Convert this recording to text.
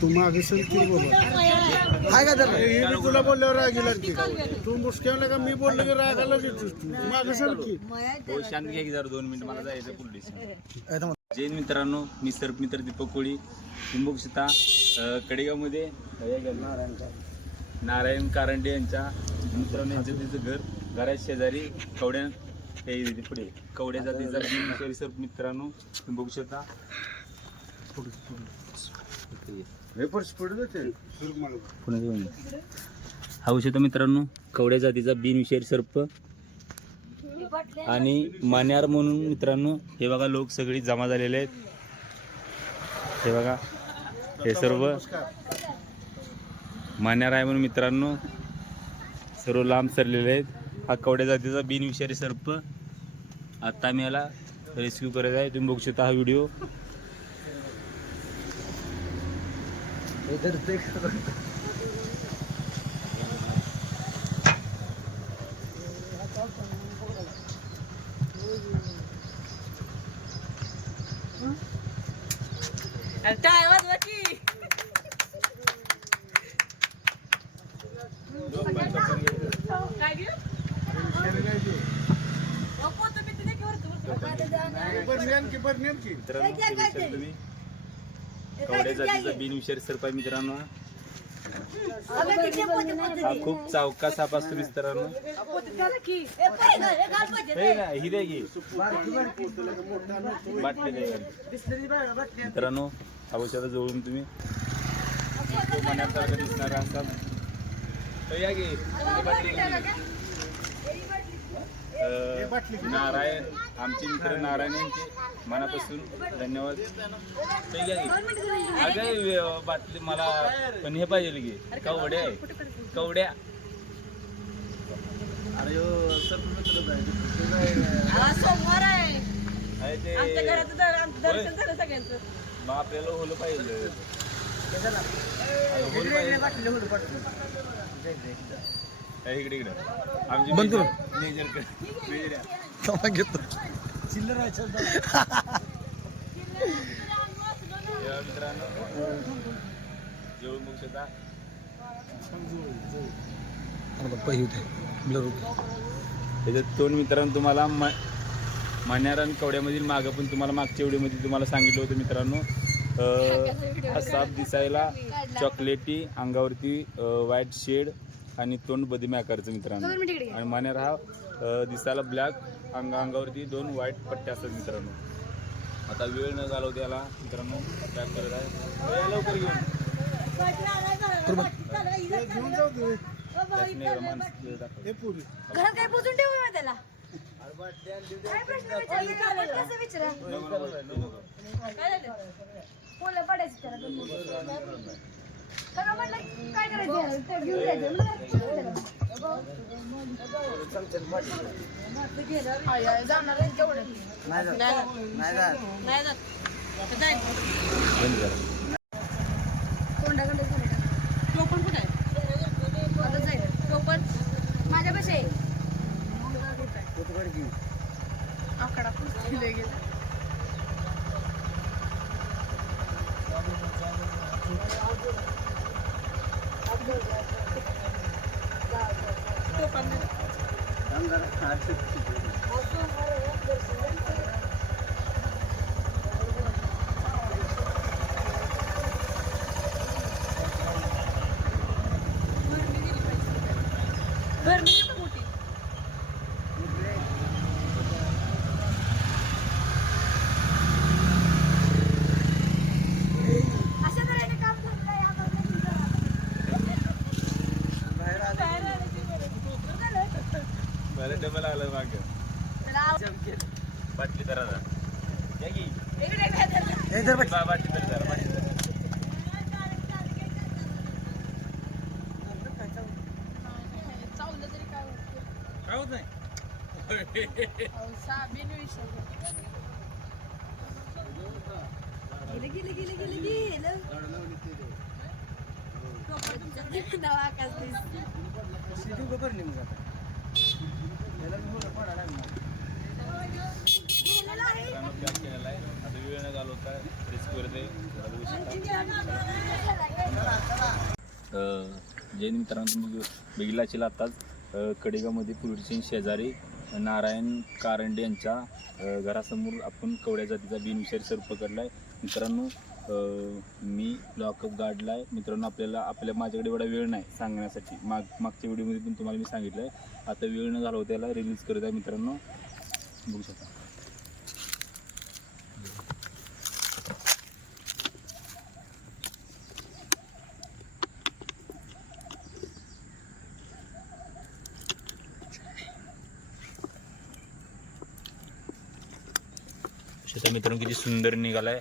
तू मागे काय का त्याला? हे मी तुला बोलल्यावर राग येणार की तू मुसक्यावला का मी बोललो की रागाला येतोस तू? मागे सर की. हो शांत घ्या की जरा दोन मिनिट मला जायचं पोलीस. जैन मित्रांनो मी सर्प मित्र दीपक कोळी. कुंभक्षता कडेगावमध्ये. नारायण कारंडे यांच्या मित्रांनो यांचं तिचं घर घराच्या शेजारी कवड्या हे इथे पुढे. कवड्या जातीचा बिनविषारी सर्प मित्रांनो तुम्ही बघू हा औषध मित्रांनो कवड्या जातीचा बिनविषारी सर्प आणि मान्यार म्हणून मित्रांनो हे बघा लोक सगळी जमा झालेले आहेत. हे बघा हे सर्व मान्यार आहे म्हणून मित्रांनो सर्व लांब सरलेले आहेत. हा कवड्या जातीचा बिनविषारी सर्प आता मी याला रेस्क्यू करत आहे. तुम्ही बघू शकता हा व्हिडिओ टाळ वाजवा की काय घेऊ तुम्ही तिथे की वरती, वरती? बरण्यान की बरण्यान की मित्रांनो बघू शकता तुम्ही कवड्या जातीचा बिनविषारी सर्प आहे मित्रांनो. हा. हा खूप चावका साप असतो मित्रांनो हे ही द्या की. बाटली द्या. की. मित्रांनो औषधा जवळून तुम्ही. मनासारखं दिसणारा तर या की. ही बाटली घ्या नारायण आमचे मित्र नारायण यांचे मनापासून धन्यवाद. अगं बाटली मला पण हे पाहिजे की कवड्या आहे कवड्या. आज सोमवार आहे. ते. मग आपल्याला होलं पाहिजे. होलं पाहिजे. इकडे इकडे. आमची बंद करू. मेजर मेजर आहे. थांबा घेतो. मित्रांनो ब्लर त्याच्यात दोन मित्रांनो तुम्हाला म मान्यार आणि कवड्यामधील मागं पण तुम्हाला मागच्या व्हिडिओमध्ये तुम्हाला सांगितलं होतं मित्रांनो. अं, हा साप दिसायला चॉकलेटी अंगावरती व्हाईट शेड आणि तोंड बदिमी आकारचं मित्रांनो आणि मान्यार हा अं, दिसायला ब्लॅक अंगा अंगावरती दोन व्हाईट पट्ट्या असतात मित्रांनो आता वेळ न घालवते याला मित्रांनो पॅक करत आहे या लवकर घेऊन घेऊन जाऊ दे त्यातनं माणसं दाखव. हे पुरी घरात काय पोचून ठेवू मी त्याला काय प्रश्न विचारले का? कसं विचारा? नको, नको, नको, नको. काय झालं? पोलं पडायची त्याला दोन काय करायचं घेऊन जायचं. जाणार आहे तेवढं. नाही जात. तोंडाकडे टोपण कुठं आहे? आता जाईल. टोपण माझ्यापाशी आहे. आकडा गेला আচ্ছা बरं डबल आलं माग बाटली तर बाटली तर जरा बाटली तर काय होतं? नाही. गेलं, गेलं, गेलं, तुमच्या. गेलेलं आहे. मित्रांनो, पॅक केलेला आहे आता वेळ न घालवता रिस्क करते जैन मित्रांनो तुम्ही बघितला असेल आताच कडेगावमध्ये पुरुषीन शेजारी नारायण कारंडे यांच्या घरासमोर आपण कवड्या जातीचा बिनविषारी सर्प पकडला आहे मित्रांनो मी लॉकअप गाडला आहे मित्रांनो आपल्याला आपल्या माझ्याकडे एवढा वेळ नाही सांगण्यासाठी. माग मागच्या व्हिडिओमध्ये पण तुम्हाला मी सांगितलं आहे आता वेळ न झाला त्याला रिलीज करत आहे मित्रांनो. बघू शकता. शेता मित्रांनो किती सुंदर निघालाय.